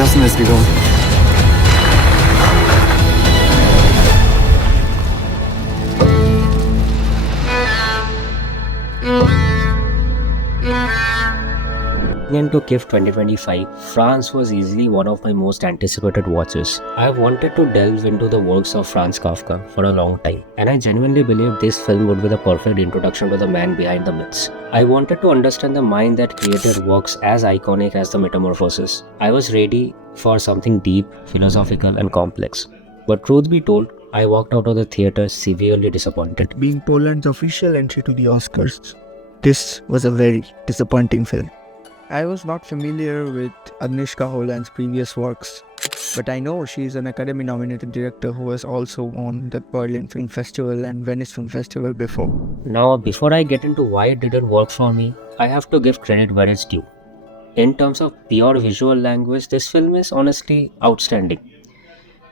Das ist gekommen. Into KIF 2025, France was easily one of my most anticipated watches. I have wanted to delve into the works of Franz Kafka for a long time, and I genuinely believe this film would be the perfect introduction to the man behind the myths. I wanted to understand the mind that created works as iconic as the Metamorphosis. I was ready for something deep, philosophical, and complex. But truth be told, I walked out of the theater severely disappointed. Being Poland's official entry to the Oscars, this was a very disappointing film. I was not familiar with Agnieszka Holland's previous works, but I know she is an Academy-nominated director who has also won the Berlin Film Festival and Venice Film Festival before. Now, before I get into why it didn't work for me, I have to give credit where it's due. In terms of pure visual language, this film is honestly outstanding.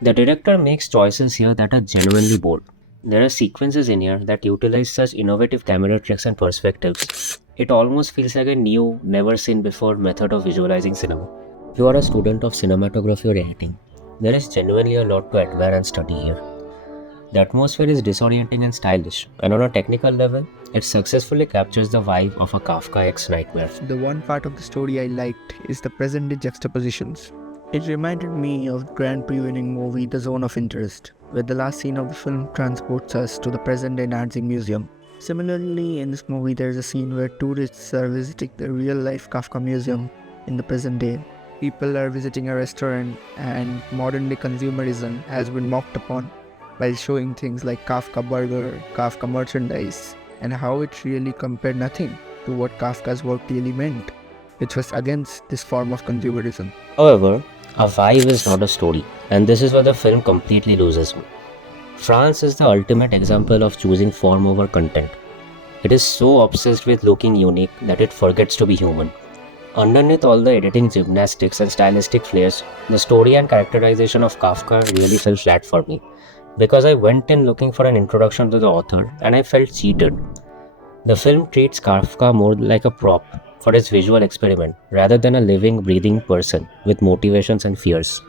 The director makes choices here that are genuinely bold. There are sequences in here that utilize such innovative camera tricks and perspectives. It almost feels like a new, never-seen-before method of visualizing cinema. If you are a student of cinematography or editing, there is genuinely a lot to admire and study here. The atmosphere is disorienting and stylish, and on a technical level, it successfully captures the vibe of a Kafkaesque nightmare. The one part of the story I liked is the present-day juxtapositions. It reminded me of the Grand Prix-winning movie The Zone of Interest, where the last scene of the film transports us to the present-day Nazi museum. Similarly, in this movie, there is a scene where tourists are visiting the real-life Kafka museum in the present day. People are visiting a restaurant, and modern-day consumerism has been mocked upon by showing things like Kafka burger, Kafka merchandise, and how it really compared nothing to what Kafka's work really meant, which was against this form of consumerism. However, a vibe is not a story, and this is where the film completely loses me. France is the ultimate example of choosing form over content. It is so obsessed with looking unique that it forgets to be human. Underneath all the editing gymnastics and stylistic flares, the story and characterization of Kafka really fell flat for me, because I went in looking for an introduction to the author and I felt cheated. The film treats Kafka more like a prop for its visual experiment rather than a living, breathing person with motivations and fears.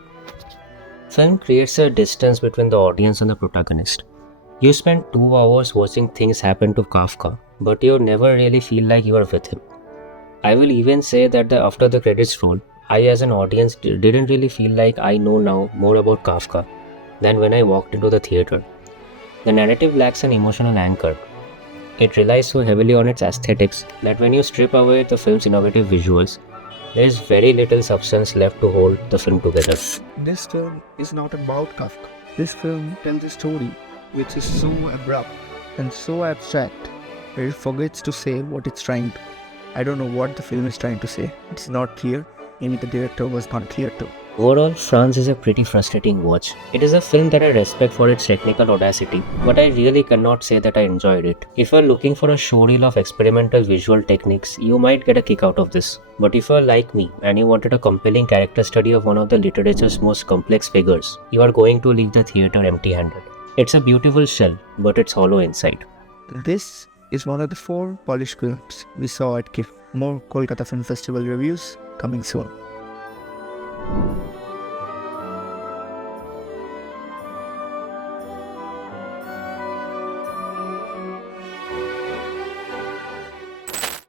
Film creates a distance between the audience and the protagonist. You spend 2 hours watching things happen to Kafka, but you never really feel like you are with him. I will even say that after the credits roll, I as an audience didn't really feel like I know now more about Kafka than when I walked into the theater. The narrative lacks an emotional anchor. It relies so heavily on its aesthetics that when you strip away the film's innovative visuals, there is very little substance left to hold the film together. This film is not about Kafka. This film tells a story which is so abrupt and so abstract that it forgets to say what it's trying to. I don't know what the film is trying to say. It's not clear. Maybe the director was not clear too. Overall, France is a pretty frustrating watch. It is a film that I respect for its technical audacity, but I really cannot say that I enjoyed it. If you're looking for a showreel of experimental visual techniques, you might get a kick out of this. But if you're like me and you wanted a compelling character study of one of the literature's most complex figures, you are going to leave the theater empty-handed. It's a beautiful shell, but it's hollow inside. This is one of the 4 polished films we saw at KIF. More Kolkata Film Festival reviews coming soon.